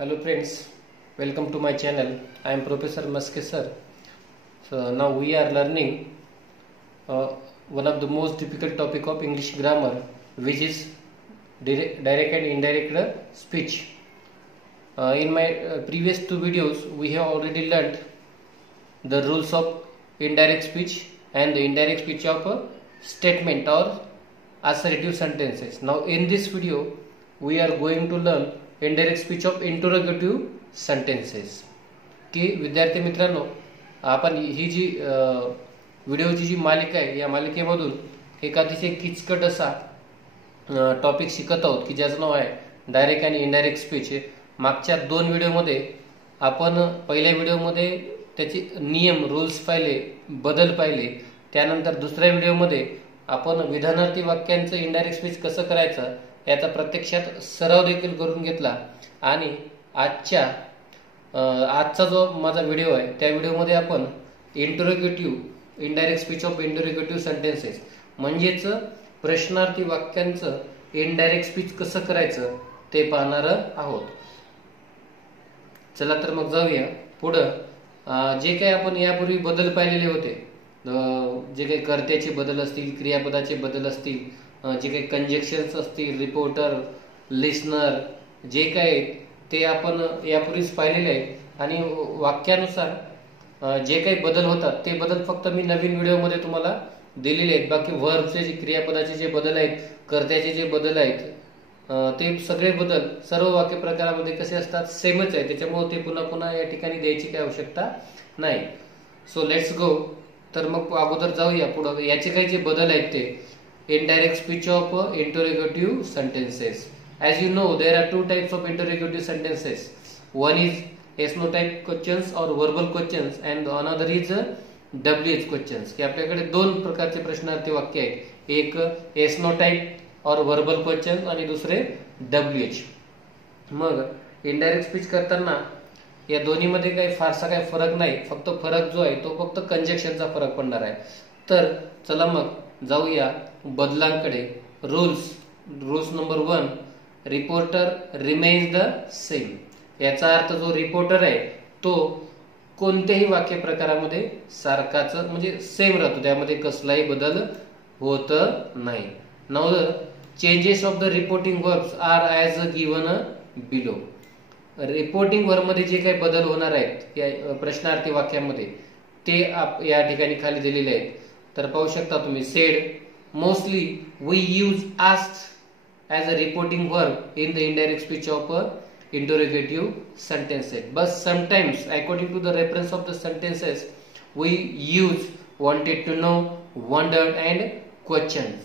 Hello friends, welcome to my channel. I am Professor Maske sir. So now we are learning one of the most difficult topic of English grammar, which is direct and indirect speech. In my previous two videos, we have already learned the rules of indirect speech and the indirect speech of a statement or assertive sentences. Now in this video, we are going to learn indirect speech of interrogative sentences. की विद्यार्थी मित्रांनो, आपण ही जी व्हिडिओची जी मालिका आहे या मालिकेमधून एक अतिशय किचकट असा टॉपिक शिकत आहोत की ज्याचं नाव आहे डायरेक्ट आणि इनडायरेक्ट स्पीच. मागच्या दोन व्हिडिओमध्ये आपण पहिल्या व्हिडिओमध्ये त्याचे नियम रूल्स पाहिले, बदल पाहिले. त्यानंतर दुसऱ्या व्हिडिओमध्ये आपण विधानार्थी वाक्यांचं इनडायरेक्ट स्पीच कसं करायचं याचा प्रत्यक्षात सराव देखील करून घेतला. आणि आजचा जो माझा व्हिडिओ आहे त्या व्हिडिओमध्ये आपण interrogative indirect speech of interrogative sentences म्हणजेच प्रश्नार्थी वाक्यांचं इनडायरेक्ट स्पीच कसं करायचं ते पाहणार आहोत. चला तर मग जाऊया पुढं. जे काही आपण यापूर्वी बदल पाहिलेले होते, जे काही कर्त्याचे बदल असतील, क्रियापदाचे बदल असतील, जे काही कंजक्शन्स असतील, रिपोर्टर, लिस्नर, जे काही ते आपण यापूर्वीच पाहिलेले आहे. आणि वाक्यानुसार जे काही बदल होतात ते बदल फक्त मी नवीन व्हिडिओमध्ये तुम्हाला दिलेले आहेत. बाकी व्हर्बचे जे क्रियापदाचे जे बदल आहेत, कर्त्याचे जे बदल आहेत, ते सगळे बदल सर्व वाक्य प्रकारामध्ये कसे असतात सेमच आहे. त्याच्यामुळे ते पुन्हा पुन्हा या ठिकाणी द्यायची काही आवश्यकता नाही. So let's go. तर मग अगोदर जाऊया पुढे. याचे काही जे बदल आहेत ते indirect speech of interrogative sentences. As you know, there are two types of interrogative sentences. One is yes no type questions or verbal questions and another is WH questions. की आपल्याकडे दोन प्रकारचे प्रश्नार्थी वाक्य आहेत. एक yes no type or verbal questions आणि दुसरे WH. मग indirect speech करताना या दोन्हीमध्ये काही फारसा काही फरक नाही. फक्त फरक जो आहे तो फक्त कंजक्शनचा फरक पडणार आहे. तर चला मग जाऊया बदलांकडे. Rules number 1, reporter remains the same. याचा अर्थ जो रिपोर्टर आहे तो कोणत्याही वाक्य प्रकारामध्ये सारखाच म्हणजे सेम राहतो, त्यामध्ये कसलाही बदल होत नाही. Now the changes of the reporting verbs are as given below. Reporting verb मध्ये जे काही बदल होणार आहेत या प्रश्नार्थी वाक्यामध्ये ते या ठिकाणी खाली दिलेले आहेत. तर पाहू शकता तुम्ही. Sed mostly we use asked as a reporting verb in the indirect speech of interrogative sentences, but sometimes according to the reference of the sentences we use wanted to know, wondered and questions,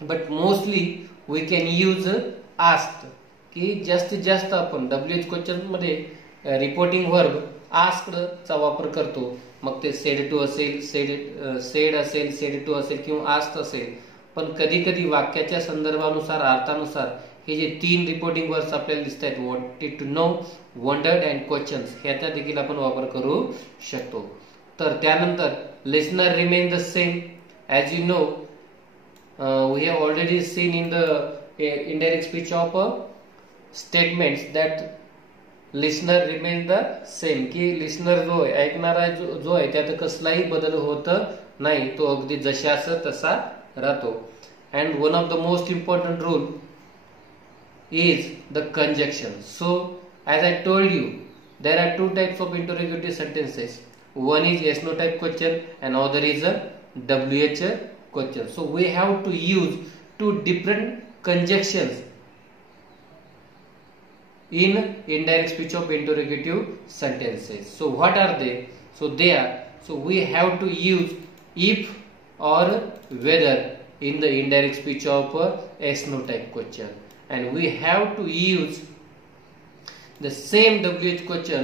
but mostly we can use asked. की जास्तीत जास्त आपण WH question मध्ये reporting verb asked चा वापर करतो. मग ते सेड टू असेल, सेड असेल, सेड टू असेल किंवा आस्क्ड असेल. पण कधी कधी वाक्याच्या संदर्भानुसार, अर्थानुसार हे जे तीन रिपोर्टिंग वर्ड्स आपल्याला दिसत आहेत, wanted to know, wondered and questions, ह्याचा देखील आपण वापर करू शकतो. तर त्यानंतर listener remain the same. As you know, we have already seen in the indirect speech of statements that listener remain the same. की लिस्नर जो आहे, ऐकणारा जो आहे त्यात कसलाही बदल होत नाही, तो अगदी जशास तसा राहतो. And one of the most important rule is the conjunction. So as I told you, there are two types of interrogative sentences. One is yes no type question and other is a WH question. So we have to use two different conjunctions in indirect speech of interrogative sentences. So what are they? So we have to use if or whether in the indirect speech of yes no type question, and we have to use the same WH question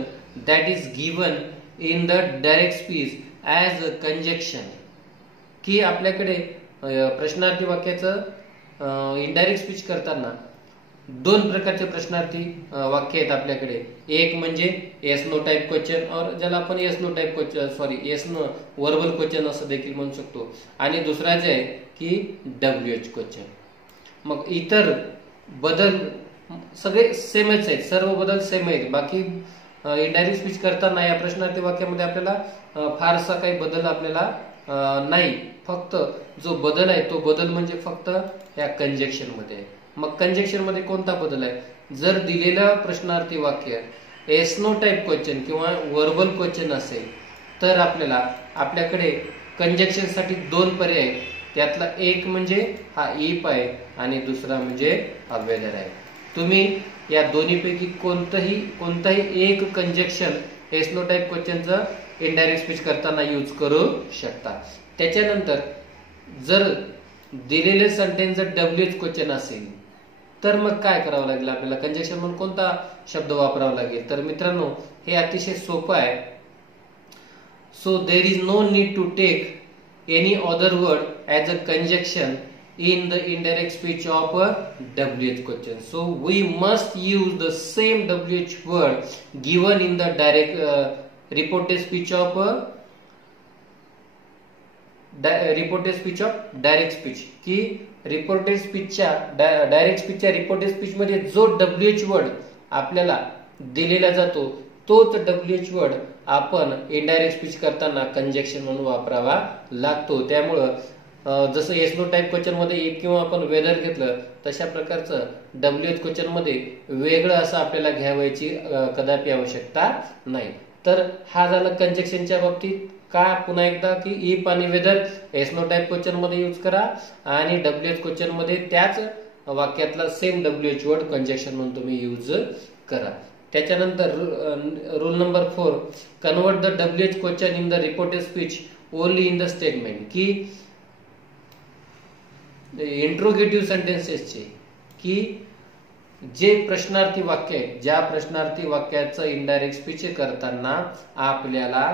that is given in the direct speech as a conjunction. की आपल्याकडे प्रश्नार्थी वाक्याचं indirect speech करताना दोन प्रकारचे प्रश्नार्थी वाक्य आहेत आपल्याकडे. एक म्हणजे येस नो टाइप क्वेश्चन, और ज्याला आपण yes no type question yes no verbal question असं देखील म्हणू शकतो. आणि दुसरा जे आहे की WH क्वेश्चन. मग इतर बदल सगळे सेमच आहेत, सर्व बदल सेम आहेत. बाकी इनडायरेक्ट स्पीच करताना या प्रश्नार्थी वाक्यामध्ये आपल्याला फारसा काही बदल आपल्याला नाही. फक्त जो बदल आहे तो बदल म्हणजे फक्त या कंजक्शन मध्ये आहे. मग कंजक्शन मध्ये कोणता बदल आहे? जर दिलेलं प्रश्नार्थी वाक्य एस-नो टाईप क्वेश्चन किंवा वर्बल क्वेश्चन असेल तर आपल्याकडे कंजक्शन साठी दोन पर्याय आहेत. त्यातला एक म्हणजे हा इफ आहे आणि दुसरा म्हणजे वेदर आहे. तुम्ही या दोन्हीपैकी कोणताही एक कंजक्शन एस-नो टाईप क्वेश्चनचं इनडायरेक्ट स्पीच करताना यूज करू शकता. त्याच्यानंतर जर दिलेले सेंटेन्स जर डब्ल्यूएच क्वेश्चन असेल तर मग काय करावं लागेल आपल्याला? कंजक्शन म्हणून कोणता शब्द वापरावा लागेल? तर मित्रांनो हे अतिशय सोपं आहे. So there is no need to take any other word as a conjunction in the indirect speech of a WH question. So we must use the same WH word given in the direct reported speech of direct speech. की reported स्पीचच्या direct स्पीचच्या reported speech मध्ये जो WH word आपल्याला दिलेला जातो तोच WH word आपण indirect speech करताना conjunction म्हणून वापरावा लागतो. त्यामुळं जसं एस-नो टाईप क्वेश्चन मध्ये एक किंवा आपण वेदर घेतलं तशा प्रकारचं WH क्वेश्चन मध्ये वेगळं असं आपल्याला घ्यावायची कदापि आवश्यकता नाही. तर हा झाला कंजक्शनच्या बाबतीत. का पुन्हा एकदा की इफ आणि वेदर एस-नो टाईप क्वेश्चन मध्ये यूज करा आणि WH क्वेश्चन मध्ये त्याच वाक्यातला सेम WH वर्ड कंजक्शन म्हणून तुम्ही यूज करा. त्याच्यानंतर rule number 4, convert the WH question in the reported speech only in the statement. की इंट्रोगेटिव्ह सेंटेन्सेसचे की जे प्रश्नार्थी वाक्य आहेत, ज्या प्रश्नार्थी वाक्याचं इनडायरेक्ट स्पीच करताना आपल्याला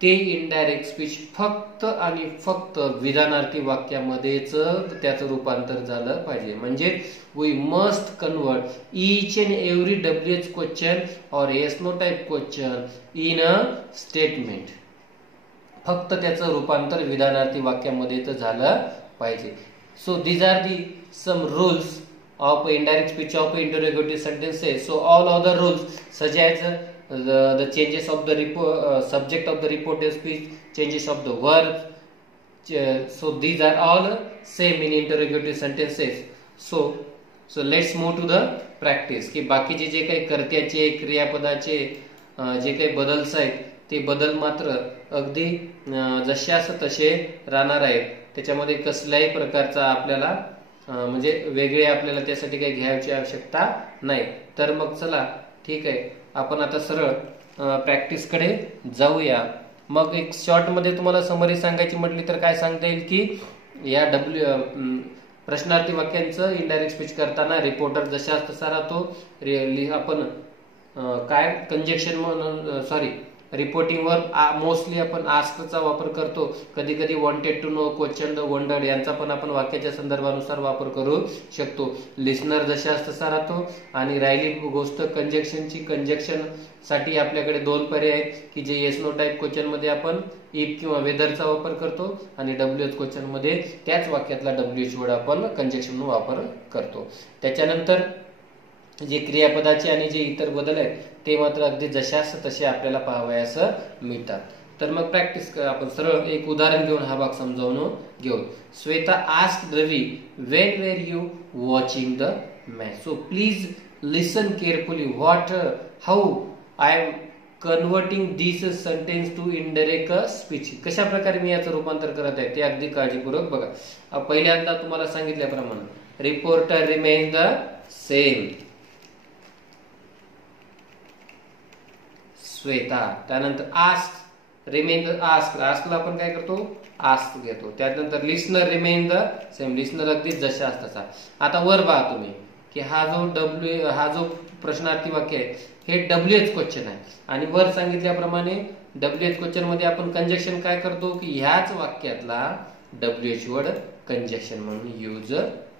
ते इनडायरेक्ट स्पीच फक्त आणि फक्त विधानार्थी वाक्यामध्येच त्याचं रूपांतर झालं पाहिजे. म्हणजे we must convert each and every WH question और yes no type question in a statement. फक्त त्याचं रूपांतर विधानार्थी वाक्यामध्ये झालं पाहिजे. So these are the some rules of indirect speech of interrogative sentences. So all other rules such as the changes of the subject of the reported speech, changes of the verb. So these are all same in interrogative sentences. So let's move to the practice. की बाकीचे जे काही कर्त्याचे क्रियापदाचे जे काही बदल्स आहेत ते बदल मात्र अगदी जशास तसे राहणार आहेत. त्याच्यामध्ये कसल्याही प्रकारचा आपल्याला म्हणजे वेगळे आपल्याला त्यासाठी काही घ्यायची आवश्यकता नाही. तर मग चला ठीक आहे, आपण आता सरळ प्रॅक्टिस कडे जाऊया. मग एक शॉर्ट मध्ये तुम्हाला समरी सांगायची म्हटली तर काय सांगता येईल की या प्रश्नार्थी वाक्यांचं इनडायरेक्ट स्पीच करताना रिपोर्टर जशास तसा राहतो. आपण काय कंजक्शन म्हणून रिपोर्टिंग वर मोस्टली आपण आस्कचा वापर करतो. कधी कधी wanted to know, question, wondered यांचा पण आपण वाक्याच्या संदर्भानुसार वापर करू शकतो. लिस्नर जशास तसा राहतो. आणि राहिली गोष्ट कंजक्शनची. कंजक्शन साठी आपल्याकडे दोन पर्याय आहेत की जे एस-नो टाईप क्वेश्चन मध्ये आपण इफ किंवा वेदरचा वापर करतो आणि WH क्वेश्चन मध्ये त्याच वाक्यातला WH वर्ड आपण कंजक्शन म्हणून वापर करतो. त्याच्यानंतर जे क्रियापदाचे आणि जे इतर बदल आहेत ते मात्र अगदी जशास तसे आपल्याला पाहावयास मिळतात. तर मग प्रॅक्टिस आपण सरळ एक उदाहरण घेऊन हा भाग समजावून घेऊ. Shweta asked Ravi when were you watching the match. So please listen carefully how I am converting this sentence to indirect speech. कशा प्रकारे मी याचं रूपांतर करत आहे ते अगदी काळजीपूर्वक बघा. पहिल्यांदा तुम्हाला सांगितल्याप्रमाणे reporter remain the same Shweta. त्यानंतर आस्क रिमेन द आस्कला आपण काय करतो? आस्क घेतो. त्यानंतर listener remain the same. Listener अगदी जशा असताचा. आता वर पहा तुम्ही की हा जो प्रश्नार्थी वाक्य आहे हे WH क्वेश्चन आहे आणि वर सांगितल्याप्रमाणे WH क्वेश्चन मध्ये आपण कंजक्शन काय करतो की ह्याच वाक्यातला WH वर्ड कंजक्शन म्हणून यूज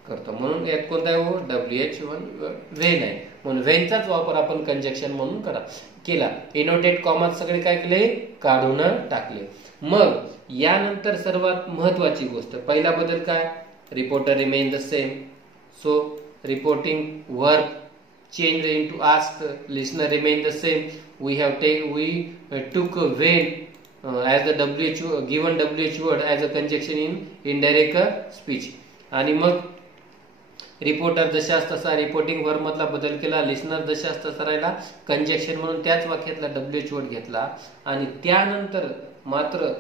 करतो. म्हणून यात कोणता आहे? WH व्हेन आहे. म्हणून व्हेनचाच वापर आपण कंजक्शन म्हणून केला. इनोटेड कॉमा सगळे काय केले? काढून टाकले. मग यानंतर सर्वात महत्वाची गोष्ट, पहिला बदल काय? Reporter remain the same. So reporting verb changed into asked. Listener remained the same. We took when as the WH given WH word as a conjunction in indirect speech. आणि मग रिपोर्टर जशास तसा रिपोर्टिंग वर्ब मधला बदल केला, listener जशास तसा राहिला, conjunction म्हणून त्याच वाक्यातला WH वर्ड घेतला आणि त्यानंतर मात्र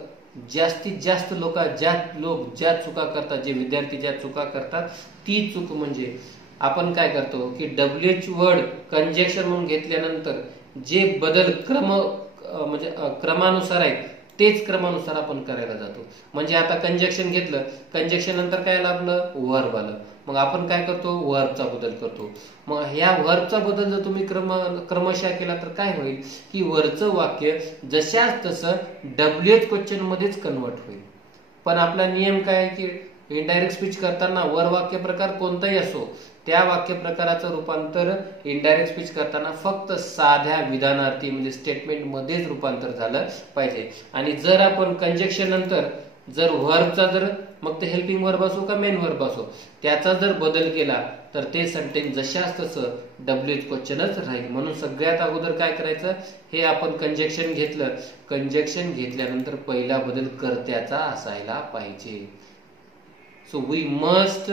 जास्तीत जास्त लोक ज्या चुका करतात, जे विद्यार्थी ज्या चुका करतात, ती चूक म्हणजे आपण काय करतो की WH वर्ड कंजक्शन म्हणून घेतल्यानंतर जे बदल म्हणजे क्रमानुसार आहेत तेच क्रमानुसार आपण करायला जातो. म्हणजे आता कंजक्शन घेतलं, कंजक्शन नंतर काय आलं आपलं वर्ब आलं, मग आपण काय करतो वर्बचा बदल करतो. मग ह्या वर्बचा बदल जर तुम्ही क्रमशः केला तर काय होईल की वरचं वाक्य जशाच तसं WH क्वेश्चन मध्येच कन्वर्ट होईल. पण आपला नियम काय आहे की इनडायरेक्ट स्पीच करताना वर वाक्य प्रकार कोणताही असो त्या वाक्य प्रकाराचं रूपांतर इनडायरेक्ट स्पीच करताना फक्त साध्या विधानार्थी म्हणजे स्टेटमेंट मध्येच रूपांतर झालं पाहिजे. आणि जर आपण कंजक्शन नंतर जर वर्बचा जर मग ते हेल्पिंग वर्ब असो का मेन वर्ब असो त्याचा जर बदल केला तर ते सेंटेन्स जशाच तसं WH क्वेश्चनच राहील. म्हणून सगळ्यात अगोदर काय करायचं, हे आपण कंजक्शन घेतलं, कंजक्शन घेतल्यानंतर पहिला बदल कर्त्याचा असायला पाहिजे. So we must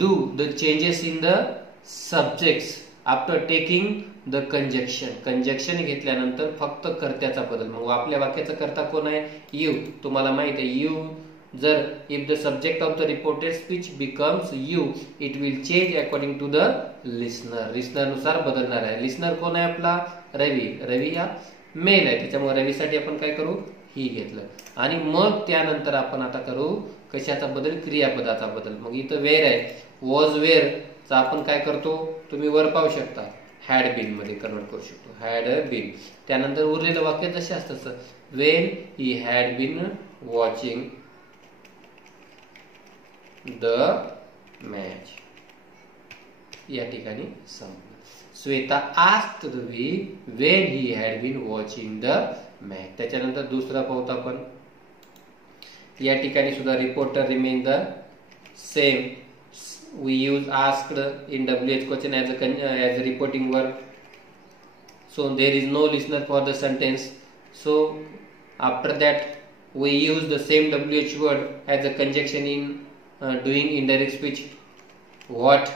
do the changes in the subjects after taking the conjunction. Conjunction घेतल्यानंतर फक्त कर्त्याचा बदल. मग आपल्या वाक्याचा कर्ता कोण आहे, यू. तुम्हाला माहित आहे यू जर if the subject of the reported speech becomes you it will change according to the listener. Listener नुसार बदलणार आहे. लिस्नर कोण आहे आपला रवी. रवी हा मेल आहे, त्याच्यामुळे रवीसाठी आपण काय करू ही घेतलं. आणि मग त्यानंतर आपण आता करू कशाचा बदल, क्रियापदाचा बदल. मग इथं वेअर आहे, वॉज वेअर चा आपण काय करतो तुम्ही वर पाहू शकता हॅड बीन मध्ये कन्वर्ट करू शकतो, हॅड बीन. त्यानंतर उरलेलं वाक्य जसे असतं तसं when he had been watching the match. या ठिकाणी संपलं. Shweta asked Ravi when he had been watching the match. त्याच्यानंतर दुसरा पाहतो आपण. या ठिकाणी सुद्धा reporter remain the same. We use asked in WH question as a reporting verb. So there is no listener for the sentence. So after that we use the same WH word as a conjunction in doing indirect speech. What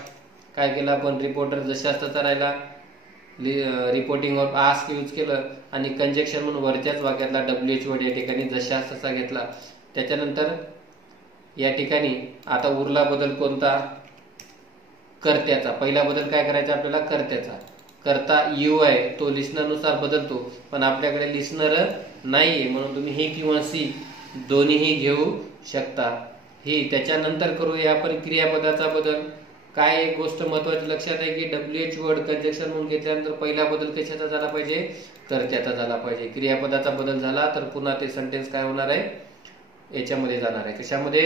काय केलं आपण, reporter जशाच तसा राहिला, reporting verb ask use केलं आणि conjunction म्हणून वरच्याच वाक्यातला WH word या ठिकाणी जशाच तसा घेतला. त्याच्यानंतर या ठिकाणी आता उरला बदल कोणता, कर्त्याचा. पहिला बदल काय करायचा आपल्याला, कर्त्याचा. कर्ता यू आहे, तो लिस्नर नुसार बदलतो, पण आपल्याकडे लिस्नर नाहीये म्हणून तुम्ही ही किंवा सी दोन्हीही घेऊ शकता. ही त्याच्यानंतर करूया आपण क्रियापदाचा बदल. काय एक गोष्ट महत्वाची लक्षात आहे की WH वर्ड कंजक्शन म्हणून घेतल्यानंतर पहिला बदल कशाचा झाला पाहिजे, कर्त्याचा झाला पाहिजे. क्रियापदाचा बदल झाला तर पुन्हा ते सेंटेन्स काय होणार आहे, याच्यामध्ये जाणार आहे. कशामध्ये,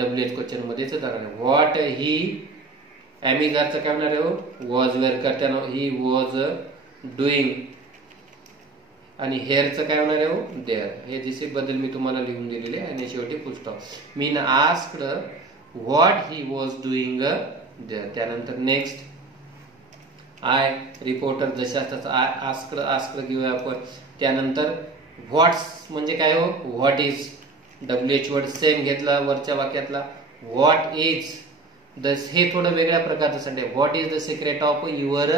WH क्वेश्चन मध्येच जाणार आहे. व्हॉट ही एमिजारचं काय होणार आहे, वॉज वेअर कर्त्यानं ही वॉज डुईंग. आणि हेअरचं काय होणार आहे, देअर. हे दिसे बदल मी तुम्हाला लिहून दिलेले आणि शेवटी पुस्तक. Mean asked what he was doing there. त्यानंतर नेक्स्ट आय रिपोर्टर जशाच तसं आस्क्ड घेऊया आपण. त्यानंतर व्हॉट्स म्हणजे काय हो, what is. WH word same घेतला वरच्या वाक्यातला. व्हॉट इज द, हे थोडं वेगळ्या प्रकारचं संडे. What is the secret of your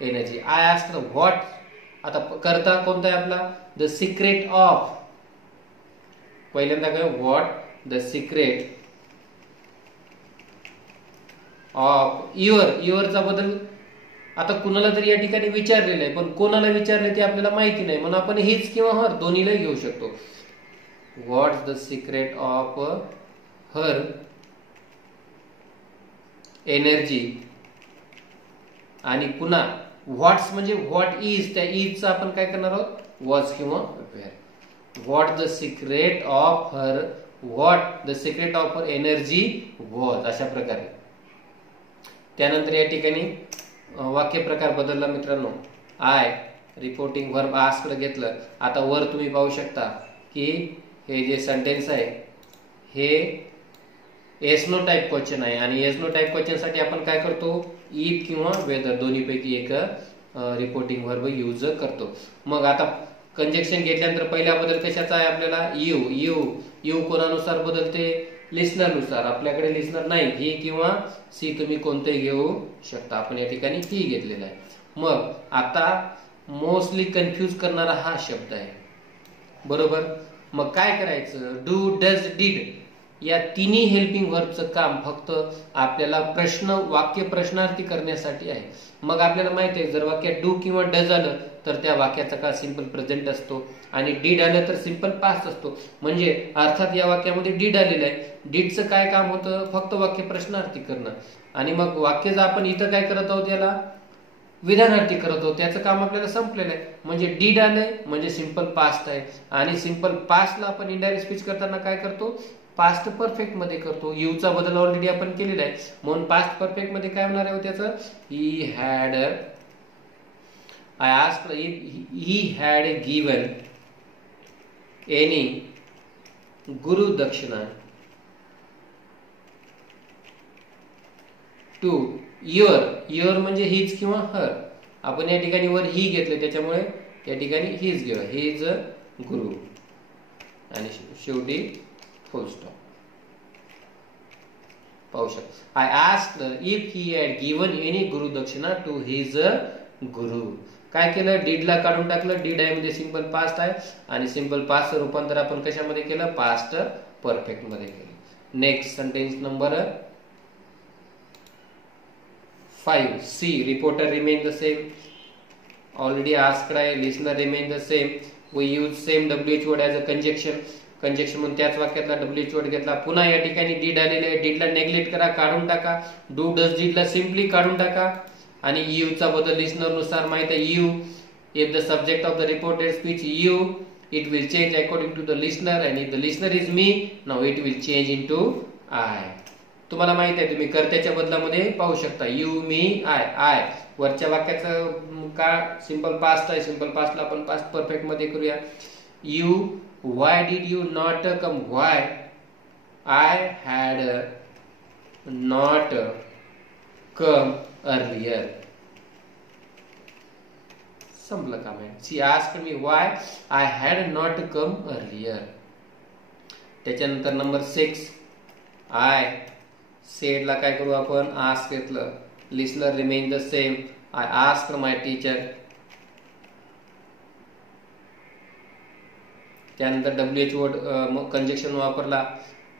energy. I asked what. आता करता कोणता आहे आपला, द सिक्रेट ऑफ. पहिल्यांदा काय, what the secret of your. युअरचा बदल आता कुणाला तरी या ठिकाणी विचारलेलं आहे, पण कोणाला विचारले ते आपल्याला माहिती नाही म्हणून आपण हिच किंवा हर दोन्हीला घेऊ शकतो. What's the secret of her energy. आणि पुन्हा व्हॉट्स म्हणजे व्हॉट इज, त्या इजचा आपण काय करणार आहोत, वॉज किंवा were. What the secret of her, what the secret of her energy was, अशा प्रकारे. त्यानंतर या ठिकाणी वाक्य प्रकार बदलला मित्रांनो. आय रिपोर्टिंग वर्ब आस्क्ड घेतलं. आता वर तुम्ही पाहू शकता की हे जे सेंटेन्स आहे हे एस नो टाईप क्वेश्चन आहे आणि एस नो टाईप क्वेश्चन साठी आपण काय करतो, इफ किंवा वेदर दोन्हीपैकी एक रिपोर्टिंग व्हर्ब यूज करतो. मग आता कंजक्शन घेतल्यानंतर पहिला बदल कशाचा आहे आपल्याला, यू. यू यू कोणानुसार बदलते, लिस्नर नुसार. आपल्याकडे लिस्नर नाही, ही किंवा सी तुम्ही कोणतेही घेऊ शकता. आपण या ठिकाणी ही घेतलेला आहे. मग आता मोस्टली कन्फ्यूज करणारा हा शब्द आहे, बरोबर. मग काय करायचं, डू, डज, डिड या तिन्ही हेल्पिंग व्हर्बचं काम फक्त आपल्याला वाक्य प्रश्नार्थी करण्यासाठी आहे. मग आपल्याला माहिती आहे, जर वाक्यात डू किंवा डज आलं तर त्या वाक्याचा काळ सिंपल प्रेझेंट असतो आणि डीड आलं तर सिंपल पास्ट असतो. म्हणजे अर्थात या वाक्यामध्ये डीड आलेलं आहे. डीडचं काय काम होतं, फक्त वाक्य प्रश्नार्थी करणं. आणि मग वाक्याचं आपण इथं काय करत आहोत, याला विधानार्थी करत आहोत. त्याचं काम आपल्याला संपलेलं आहे. म्हणजे डीड आलंय म्हणजे सिंपल पास्ट आहे आणि सिंपल पास्टला आपण इनडायरेक्ट स्पीच करताना काय करतो, पास्ट परफेक्ट मध्ये करतो. यूचा बदल ऑलरेडी आपण केलेला आहे म्हणून पास्ट परफेक्ट मध्ये काय होणार आहे त्याचं, he had, I asked if he had given any गुरु दक्षिणा टू युअर म्हणजे हिज किंवा हर. आपण या ठिकाणी वर ही घेतले त्याच्यामुळे या ठिकाणी हिज गिवन, हिज गुरु आणि शेवटी फुल स्टॉप. पाहू शकता, I asked if he had given any गुरु दक्षिणा टू हिज गुरु. काय केलं, डीडला काढून टाकलं. डीड आहे म्हणजे सिंपल पास्ट आहे आणि सिंपल पास्टचं रूपांतर आपण कशामध्ये केलं, पास्ट परफेक्ट मध्ये केलं. Next sentence number 5. See, reporter remain the same. Already asked आहे. Listener remain the same. We use same WH word as a conjunction. Conjunction म्हणून त्याच वाक्यातला WH वर्ड घेतला. पुन्हा या ठिकाणी डीड आलेले आहे. डीडला नेग्लेक्ट करा, काढून टाका. डू, डज, डीडला सिम्पली काढून टाका आणि यूचा बदल लिसनर नुसार माहित आहे. You, if the subject of the reported speech you, it will change according to the listener and if the listener is me, now it will change into I. तुम्हाला माहित आहे, तुम्ही कर्त्याच्या बदलामध्ये पाहू शकता यू, मी, आय. वरच्या वाक्याचं का सिंपल पास्ट आहे, सिंपल पास्टला आपण पास्ट परफेक्ट मध्ये करूया. You, why did you not come, why I had not come earlier. संपलं काम आहे. She asked me why I had not come earlier. त्याच्यानंतर नंबर 6, आय सेडला काय करू आपण, आस्क घेतलं. Listener remain the same. I asked my teacher. त्यानंतर WH वर्ड कंजक्शन वापरला.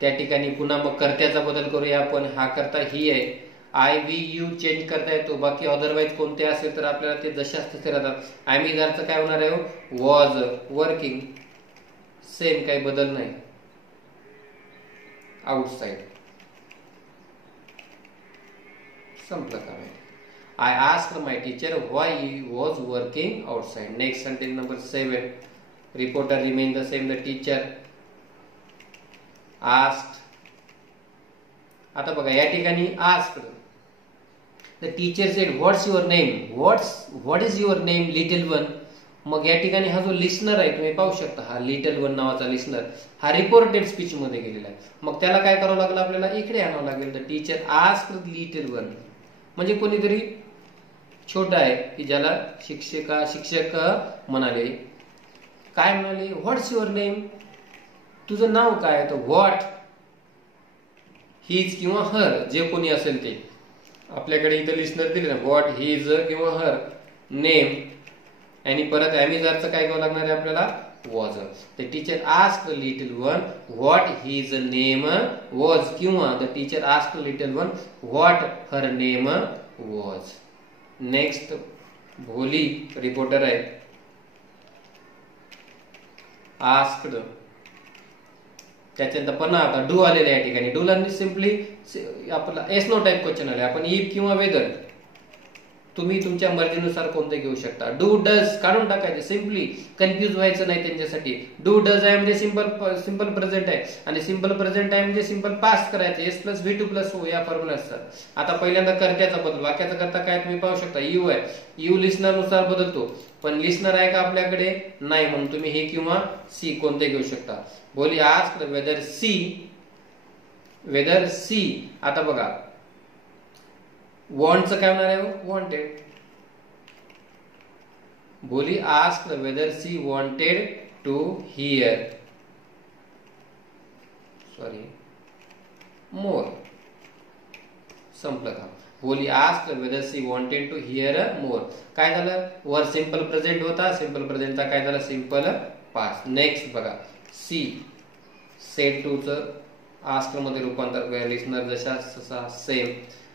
त्या ठिकाणी पुन्हा मग कर्त्याचा बदल करूया आपण. हा करता ही आहे. आय, वी, यू चेंज करता येतो. बाकी अदरवाईज कोणते असेल तर आपल्याला ते जशाच तसे राहतात. आय मी जरचं काय होणार आहे, वॉज वर्किंग. सेम, काही बदल नाही. आउटसाइड. संपलं काम आहे. I asked my teacher why he was working outside. Next sentence number 7. Reporter remain the same. The teacher asked. आता बघा या ठिकाणी asked. The teacher said what's your name. What is your name little one. मग या ठिकाणी हा जो listener आहे तुम्ही पाहू शकता, हा लिटल वन नावाचा लिसनर हा रिपोर्टेड स्पीच मध्ये गेलेला आहे. मग त्याला काय करावं लागलं, आपल्याला इकडे आणावं लागेल. The teacher asked little one म्हणजे कोणीतरी छोटा आहे की ज्याला शिक्षक म्हणाले. काय म्हणाले, व्हॉट्स युअर नेम, तुझं नाव काय. तर व्हॉट, हिज किंवा हर जे कोणी असेल ते. आपल्याकडे इथं लिस्नर दिले ना, व्हॉट, हिज किंवा हर, नेम आणि परत ॲमिझारचं काय करावं लागणार आहे आपल्याला, was. The teacher asked little one what his name was किंवा the teacher asked little one what her name was. Next Bholi reporter आहे. आस्क्ड. त्याच्यानंतर पण आता डू आलेले या ठिकाणी. डूला सिम्पली आपला एस नो टाईप क्वेश्चन आले. आपण इफ किंवा वेदर तुम्ही तुमच्या मर्जीनुसार कोणते घेऊ शकता. डू, डज काढून टाकायचे. सिम्पली कन्फ्युज व्हायचं नाही त्यांच्यासाठी. डू, डज आहे म्हणजे सिंपल प्रेझेंट आहे आणि सिंपल प्रेझेंट आहे म्हणजे सिंपल पास्ट करायचे. S plus V two plus O या फॉर्म्युला असतात. आता पहिल्यांदा कर्त्याचा बदल. वाक्याचा करता काय तुम्ही पाहू शकता, यू आहे. यू लिस्नर नुसार बदलतो पण लिस्नर आहे का आपल्याकडे नाही, म्हणून तुम्ही हे किंवा सी कोणते घेऊ शकता. Bholi asked whether she whether she, आता बघा वॉन्टचं काय होणार आहे, wanted. Bholi asked whether she wanted to hear, sorry more. संपलं का. Bholi asked whether she wanted to hear more. काय झालं, वर सिंपल प्रेझेंट होता, सिंपल प्रेझेंटचा काय झाला, सिंपल पास्ट. नेक्स्ट बघा सी, सेड टू च आस्क्ड मध्ये रूपांतर, लिस्नर जसा सेम.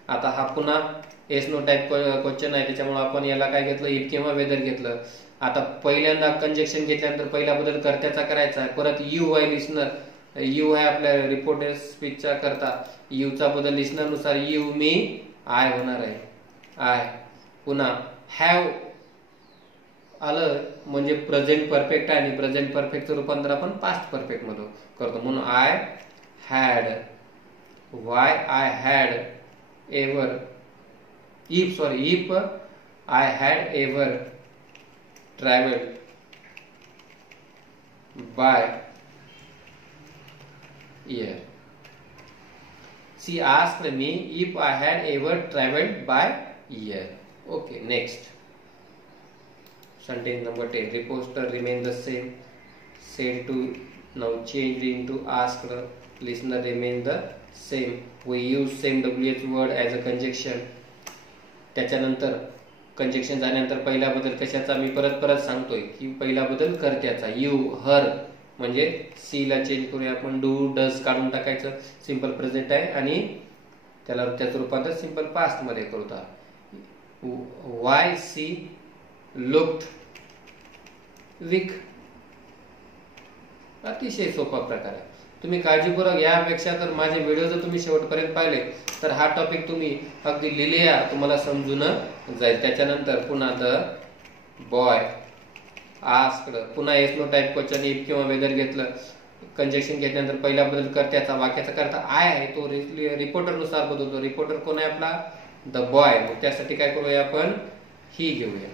आता हा पुन्हा एस नो टाइप क्वेश्चन आहे, त्याच्यामुळे आपण याला काय घेतलं, इफ किंवा वेदर घेतलं. आता पहिल्यांदा कंजक्शन घेतल्यानंतर पहिला बदल कर्त्याचा करायचा, परत यू आहे लिस्नर, यू आहे आपल्या रिपोर्टेड स्पीचचा करता, यू चा बदल लिस्नर नुसार यू मी आय होणार आहे, आय. पुन्हा हॅव आलं म्हणजे प्रेझेंट परफेक्ट आहे, आणि प्रेझेंट परफेक्टचं रूपांतर आपण पास्ट परफेक्ट मध्ये करतो, म्हणून I had, Y I had ever, if I had ever travelled by air. She asked me if I had ever travelled by air. Okay, next sentence number 10. Reporter remain the same, said to, now changed into asked, listener remain the same. We use same WH word as a conjunction. त्याच्यानंतर conjunction झाल्यानंतर पहिला बदल कशाचा, मी परत सांगतोय की पहिला बदल कर्त्याचा, यू हर, म्हणजे सी ला चेंज करूया आपण, डू डज काढून टाकायचं, सिंपल प्रेझेंट आहे आणि त्याला त्याचं रूपांतर सिंपल पास्ट मध्ये करूता. Why she looked weak. अतिशय सोपा प्रकार आहे, तुम्ही काळजीपूर्वक, यापेक्षा तर माझे व्हिडिओ जर तुम्ही शेवटपर्यंत पाहिले तर हा टॉपिक तुम्ही अगदी लिहिल्या तुम्हाला समजून जाईल. त्याच्यानंतर पुन्हा द बॉय आस्क्ड, पुन्हा yes no type question, if किंवा वेदर घेतलं, कंजक्शन घेतल्यानंतर पहिला बदल कर्त्याचा, वाक्याचा करता आय आहे, तो रिपोर्टर नुसार बदलतो. रिपोर्टर कोण आहे आपला, द बॉय. मग त्यासाठी काय करूया आपण, ही घेऊया,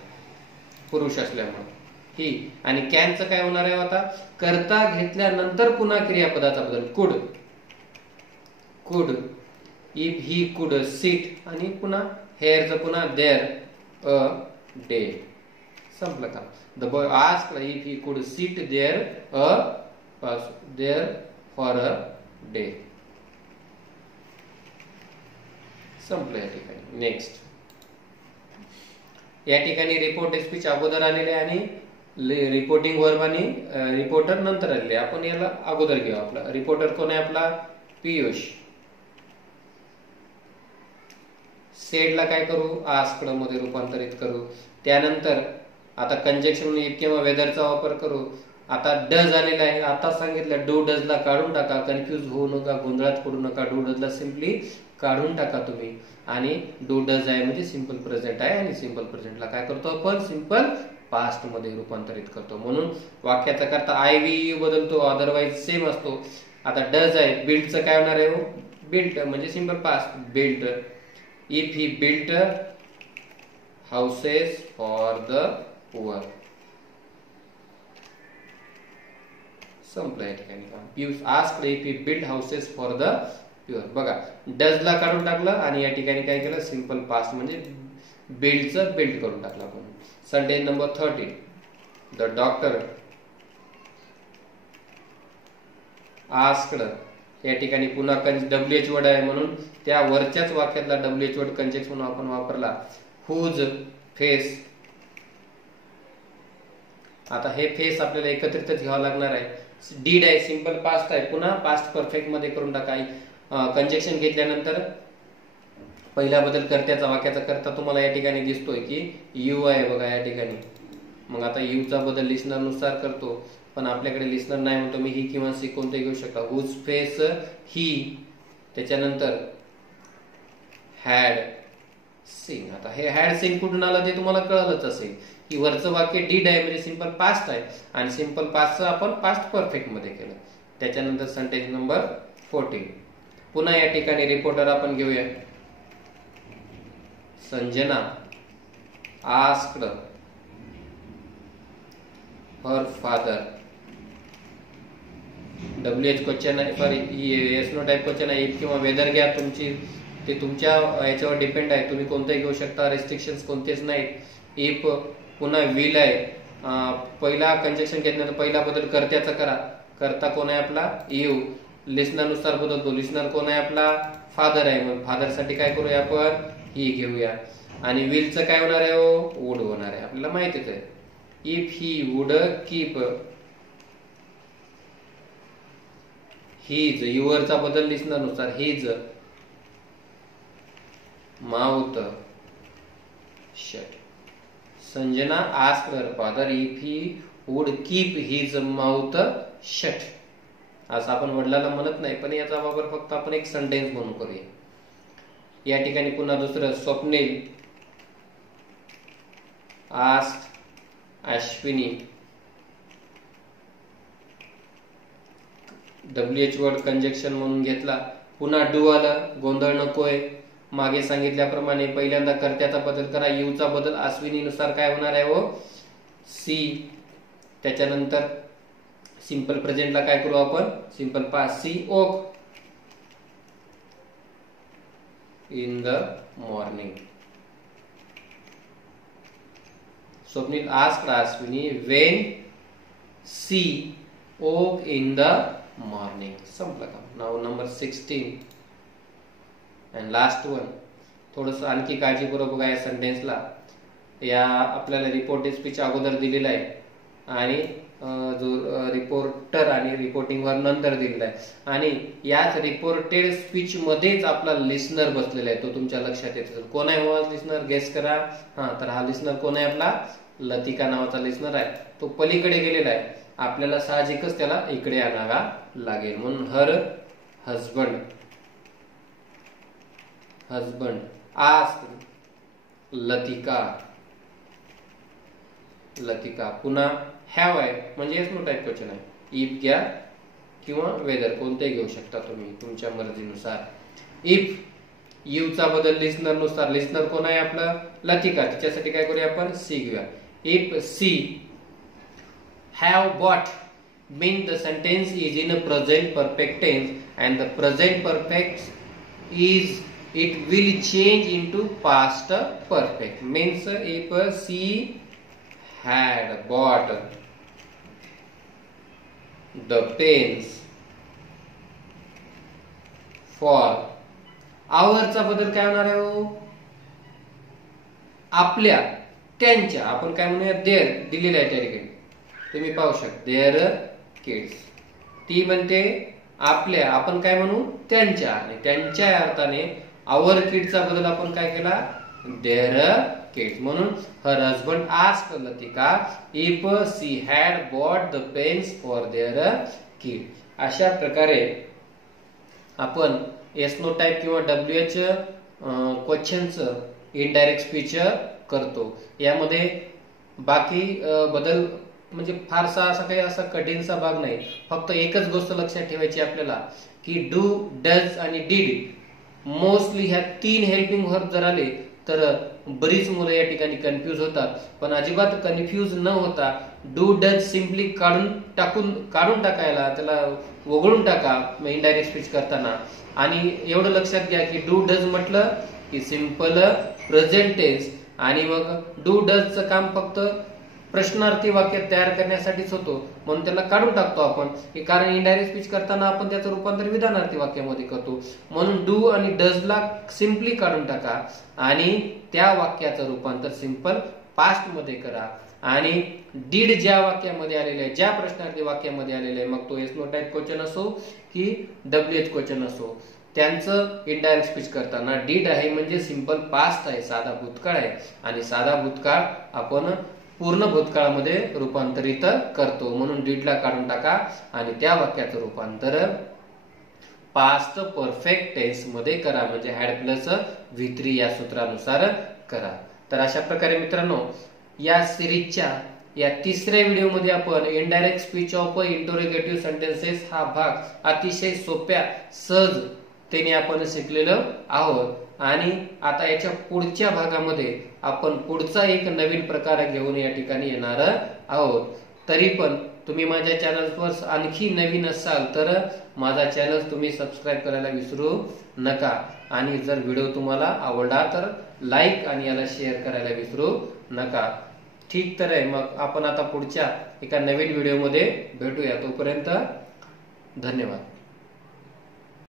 पुरुष असल्यामुळे ही. आणि कॅनचं काय होणार आहे, आता करता घेतल्यानंतर पुन्हा क्रियापदाचा बदल, कुड, इफ ही कुड सिट, आणि पुन्हा हेअरचं पुन्हा देअर अ डे. संपलं का. The boy asked if he could sit there for a day. संपलं या ठिकाणी. नेक्स्ट, या ठिकाणी रिपोर्ट स्पीच अगोदर आलेले आणि रिपोर्टिंग वर्ब आणि रिपोर्टर नंतर आलेले. आपण याला अगोदर घेऊ. आपला रिपोर्टर कोण आहे, आपला पियुष. सेडला काय करू, आस्क्ड मध्ये रूपांतरित करू. त्यानंतर आता कंजक्शन इफ किंवा वेदरचा वापर करू. आता डज आलेला आहे, आता सांगितलं डू डजला काढून टाका, कन्फ्युज होऊ नका, गोंधळात पडू नका. डू डजला सिम्पली काढून टाका तुम्ही, आणि डू डज आहे म्हणजे सिंपल प्रेझेंट आहे, आणि सिंपल प्रेझेंटला काय करतो आपण, सिंपल पास्ट मध्ये रूपांतरित करतो. म्हणून वाक्याचा करता आय व्ही यू बदलतो, अदरवाइज सेम असतो. आता डज आहे, बिल्डचं काय होणार आहे, बिल्ट म्हणजे simple past, built. If he built houses for the poor. संपलं या ठिकाणी. Piyush asked if he build houses for the pure. बघा डजला काढून टाकलं आणि या ठिकाणी काय केलं, सिंपल पास्ट म्हणजे बिल्डचं बिल्ड करून टाकलं आपण. Sentence number 30. The doctor asked, या ठिकाणी पुन्हा WH वर्ड आहे म्हणून त्या वरच्याच वाक्यातला WH वर्ड कंजक्ट म्हणून आपण वापरला. Whose face. आता हे फेस आपल्याला एकत्रितच घ्यावं लागणार आहे. डीड आहे, सिंपल पास्ट आहे, पुन्हा पास्ट परफेक्ट मध्ये करून टाका. कंजक्शन घेतल्यानंतर पहिला बदल कर्त्याचा, वाक्याचा करता तुम्हाला या ठिकाणी दिसतोय की यू आहे बघा या ठिकाणी. मग आता यू चा बदल लिस्नर नुसार करतो, पण आपल्याकडे लिस्नर नाही म्हणतो मी, ही किंवा सी कोणते घेऊ शकता. हुज फेस ही, त्याच्यानंतर हॅड सीन. आता हे हॅड सीन कुठून आलं ते तुम्हाला कळलंच असेल की वरचं वाक्य डीड आहे म्हणजे सिंपल पास्ट आहे, आणि सिंपल पास्टचं आपण पास्ट परफेक्ट मध्ये केलं. त्याच्यानंतर सेंटेन्स नंबर 14. पुन्हा या ठिकाणी रिपोर्टर आपण घेऊया. Sanjana asked her father WH question आहे, sorry yes no type question आहे. इफ किंवा वेदर घ्या तुमची, ते तुमच्या याच्यावर डिपेंड आहे, तुम्ही कोणतेही घेऊ शकता, रेस्ट्रिक्शन्स कोणतेच नाहीत. इफ पुन्हा विल आहे, पहिला कंजक्शन घेतल्यानंतर पहिला बदल कर्त्याचा करा. कर्ता कोण आहे आपला? यू. लिस्नरनुसार बदलतो. लिस्नर कोण आहे आपला? फादर आहे. मग फादर साठी काय करूया आपण? ही घेऊया. आणि विलचं काय होणार आहे? वुड होणार आहे, आपल्याला माहितीच आहे. If he would keep his, युअरचा बदल लिस्नरनुसार, his mouth shut. Sanjana asked her father if he would keep his mouth shut. असं आपण वडिलांना म्हणत नाही, पण याचा वापर फक्त आपण एक सेंटेन्स म्हणून करूया. या ठिकाणी पुन्हा दुसरं, Swapnil asked Ashwini. WH word conjunction म्हणून घेतला. पुन्हा डू आलं, गोंधळ नकोय. मागे सांगितल्याप्रमाणे पहिल्यांदा कर्त्याचा बदल करा. यूचा बदल अश्विनीनुसार काय होणार आहे? सी. त्याच्यानंतर सिंपल प्रेझेंटला काय करू आपण? Simple past, she woke in the morning. Swapnil asked Ashwini when she woke in the morning. संपलं का? नाव नंबर 16 अँड लास्ट वन. थोडस आणखी काळजीपूर्वक बघा या सेंटेन्सला. या आपल्याला रिपोर्टेड स्पीच अगोदर दिलेला आहे आणि जो रिपोर्टर आणि रिपोर्टिंग वर नंतर दिलेला आहे. आणि याच रिपोर्टेड स्पीच मध्येच आपला लिस्नर बसलेला आहे, तो तुमच्या लक्षात येतो. कोण आहे लिस्नर? गेस करा. तर हा लिस्नर कोण आहे आपला? लतिका नावाचा लिस्नर आहे. तो पलीकडे गेलेला आहे, आपल्याला साहजिकच त्याला इकडे आणावा लागेल. म्हणून हर हजबंड आस्क्ड लतिका. पुन्हा हॅव आहे, म्हणजे येस नो टाईप क्वेश्चन आहे. इफ घ्या किंवा वेदर कोणतेही घेऊ शकता तुम्ही तुमच्या मर्जीनुसार. इफ यूचा बदल लिस्नर नुसार. लिस्नर कोण आहे आपलं? लतिका. त्याच्यासाठी काय करूया आपण? सी घेऊया. If she have bought mean the sentence is in a present perfect tense and the present perfect is it will change into past perfect. Means if she had bought the pens for our चा बदल काय होणार आहे? आपल्या, त्यांच्या. आपण काय म्हणूया? देअर दिलेलं आहे त्या ठिकाणी, तुम्ही पाहू शकता. Their kids. ती म्हणते आपल्या, आपण काय म्हणू? त्यांच्या. आणि त्यांच्या अर्थाने आवर किड्सचा बदल आपण काय केला? Their kids. म्हणून her husband asked Latika if she had bought the pens for their kid. अशा प्रकारे आपण एस नो टाईप किंवा WH क्वेश्चनचं इनडायरेक्ट स्पीच करतो. यामध्ये बाकी बदल म्हणजे फारसा असा काही असा कठीणसा भाग नाही. फक्त एकच गोष्ट लक्षात ठेवायची आपल्याला की डू, डज आणि डीड मोस्टली ह्या 3 हेल्पिंग वर्ब जर आले तर बरीच मुलं या ठिकाणी कन्फ्यूज होतात. पण अजिबात कन्फ्यूज न होता डू डज सिम्पली काढून टाकायला, त्याला वगळून टाका इनडायरेक्ट स्पीच करताना. आणि एवढं लक्षात घ्या की डू डज म्हटलं की सिंपल प्रेझेंट टेन्स आणि मग डू डजचं काम फक्त प्रश्नार्थी वाक्य तयार करण्यासाठीच होतो, म्हणून त्याला काढून टाकतो आपण. कारण इनडायरेक्ट स्पीच करताना आपण त्याचं रूपांतर विधानार्थी वाक्यामध्ये करतो. म्हणून डू आणि डजला सिंपली काढून टाका आणि त्या वाक्याचं रूपांतर सिंपल पास्ट मध्ये करा. आणि डीड ज्या वाक्यामध्ये आलेले आहे, ज्या प्रश्नार्थी वाक्यामध्ये आलेले आहे, मग तो एस नो टाईप क्वेश्चन असो की WH क्वेश्चन असो, त्यांचं इनडायरेक्ट स्पीच करताना डीड आहे म्हणजे सिंपल पास्ट आहे, साधा भूतकाळ आहे. आणि साधा भूतकाळ आपण पूर्ण भूतकाळामध्ये रूपांतरित करतो. म्हणून डीडला काढून टाका आणि त्या वाक्याचं रूपांतर पास्ट परफेक्ट टेन्स मध्ये करा, म्हणजे हॅड प्लस V3 या सूत्रानुसार करा. तर अशा प्रकारे मित्रांनो या सिरीजच्या या तिसऱ्या व्हिडिओमध्ये आपण indirect speech of interrogative sentences हा भाग अतिशय सोप्या सहजतेने आपण शिकलेलो आहोत. आणि आता याच्या पुढच्या भागामध्ये आपण पुढचा एक नवीन प्रकार घेऊन या ठिकाणी येणार आहोत. तरी पण तुम्ही माझ्या चॅनलवर आणखी नवीन असाल तर माझा चॅनल तुम्ही सबस्क्राईब करायला विसरू नका आणि जर व्हिडिओ तुम्हाला आवडला तर लाईक आणि याला शेअर करायला विसरू नका. ठीक तर आहे, मग आपण आता पुढच्या एका नवीन व्हिडिओमध्ये भेटूया. तोपर्यंत धन्यवाद.